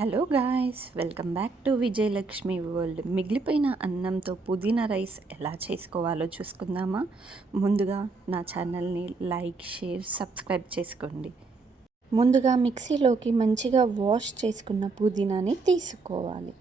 Hello guys, welcome back to Vijayalakshmi world. మిగిలిపోయిన అన్నంతో పుదీనా రైస్ ఎలా చేసుకోవాలో చూసుకుందామా? ముందుగా నా ఛానల్ని లైక్, షేర్, సబ్స్క్రైబ్ చేసుకోండి. ముందుగా మిక్సీలోకి మంచిగా వాష్ చేసుకున్న పుదీనాని తీసుకోవాలి.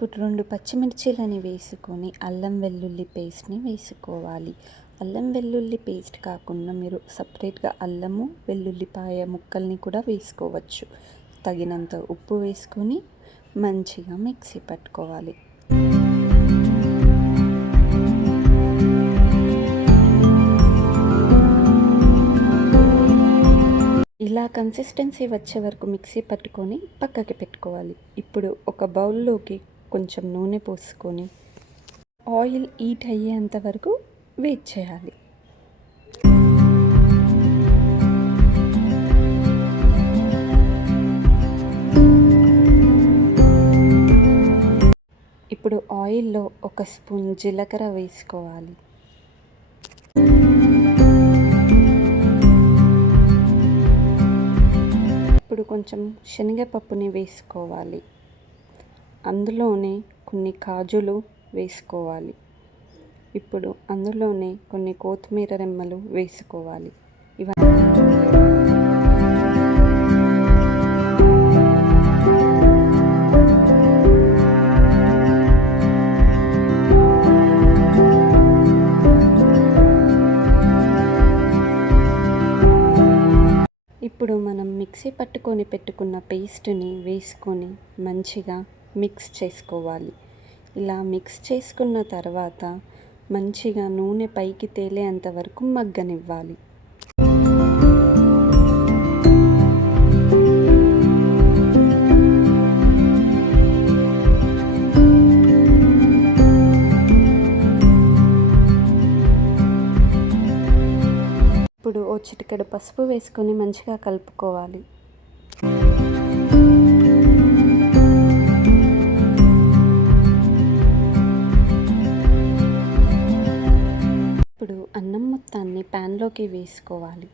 ఇప్పుడు 2 పచ్చిమిర్చీలని వేసుకొని అల్లం వెల్లుల్లి పేస్ట్ని వేసుకోవాలి. అల్లం వెల్లుల్లి పేస్ట్ కాకుండా మీరు సపరేట్గా అల్లము వెల్లుల్లిపాయ ముక్కల్ని కూడా వేసుకోవచ్చు. తగినంత ఉప్పు వేసుకొని మంచిగా మిక్సీ పట్టుకోవాలి. ఇలా కన్సిస్టెన్సీ వచ్చే వరకు మిక్సీ పట్టుకొని పక్కకి పెట్టుకోవాలి. ఇప్పుడు ఒక బౌల్లోకి కొంచెం నూనె పోసుకొని ఆయిల్ హీట్ అయ్యేంత వరకు వెయిట్ చేయాలి. ఇప్పుడు ఆయిల్లో 1 స్పూన్ జీలకర్ర వేసుకోవాలి. ఇప్పుడు కొంచెం శనగపప్పుని వేసుకోవాలి. అందులోనే కొన్ని కాజులు వేసుకోవాలి. ఇప్పుడు అందులోనే కొన్ని కొత్తిమీర రెమ్మలు వేసుకోవాలి. ఇప్పుడు మనం మిక్సీ పట్టుకొని పెట్టుకున్న పేస్ట్ని వేసుకొని మంచిగా మిక్స్ చేసుకోవాలి. ఇలా మిక్స్ చేసుకున్న తర్వాత మంచిగా నూనె పైకి తేలేంత వరకు మగ్గనివ్వాలి. ఇప్పుడు ఓ చిటికెడు పసుపు వేసుకొని మంచిగా కలుపుకోవాలి. ఇప్పుడు అన్నం మొత్తాన్ని ప్యాన్లోకి వేసుకోవాలి.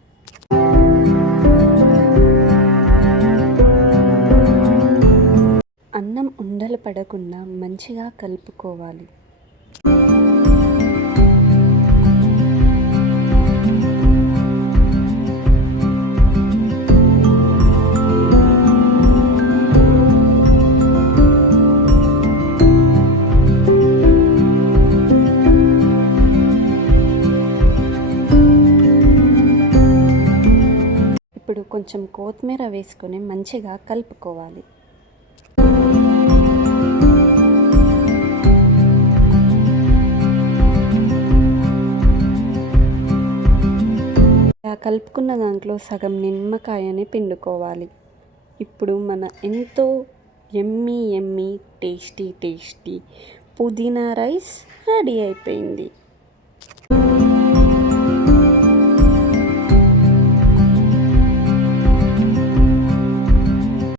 అన్నం ఉండలు పడకుండా మంచిగా కలుపుకోవాలి. ఇప్పుడు కొంచెం కొత్తిమీర వేసుకొని మంచిగా కలుపుకోవాలి. ఇలా కలుపుకున్న దాంట్లో సగం నిమ్మకాయని పిండుకోవాలి. ఇప్పుడు మన ఎంతో యమ్మీ టేస్టీ పుదీనా రైస్ రెడీ అయిపోయింది.